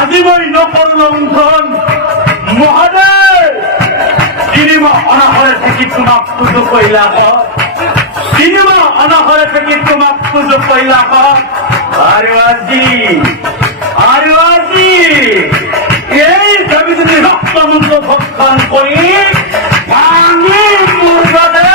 আজীবন নকরলঙ্ঘন মহাদেব সিনেমা অনাহরে থেকে তোমার পুজো কইলা সিনেমা অনাহরে থেকে তোমার পুজো কইলা আরে আজি এই দাবি যদি রক্তমন্ত্র ভক্ষণ করি ভাঙি মুর্গাদে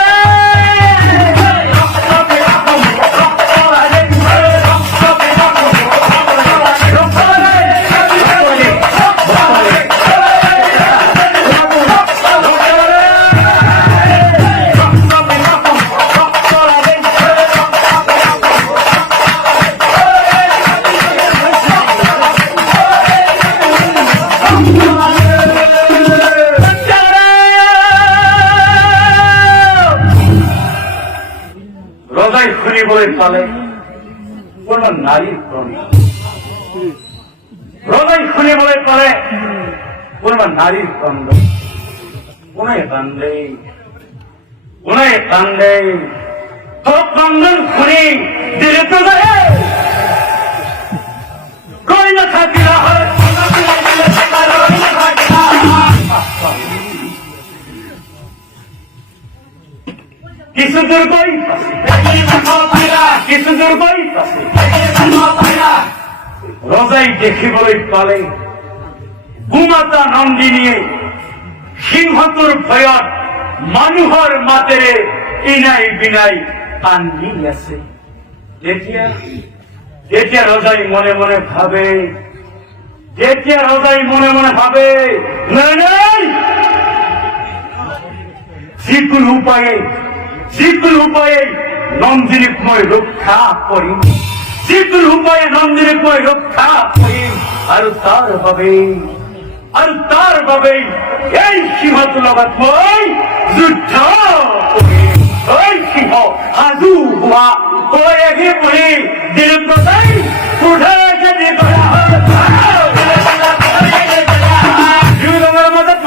চলে কোন নারীর হৃদয় খুলে বলে চলে কোন নারীর দ্বন্দ্ব কোনায় কান্দে সব কান্দন খুনি দিলে তো কই না থাকি কিছু দূর কই রজাই দেখিবলৈ পালে ভূমাতা নন্দিনীয়ে সিংহটোৰ ভয়ত মানুহৰ মাতেৰে ইনাই বিনাই কান্দি আছে। যেতিয়া ৰজাই মনে মনে ভাবে নাই যিকোনো উপায়ে নন্দিনীক মই ৰক্ষা কৰিম আৰু তাৰ বাবে এই সিংহটোৰ লগত মই যুদ্ধ কৰিম। সিংহ সাজু হোৱা আগে পৰি দিল প্ৰতাই মাজত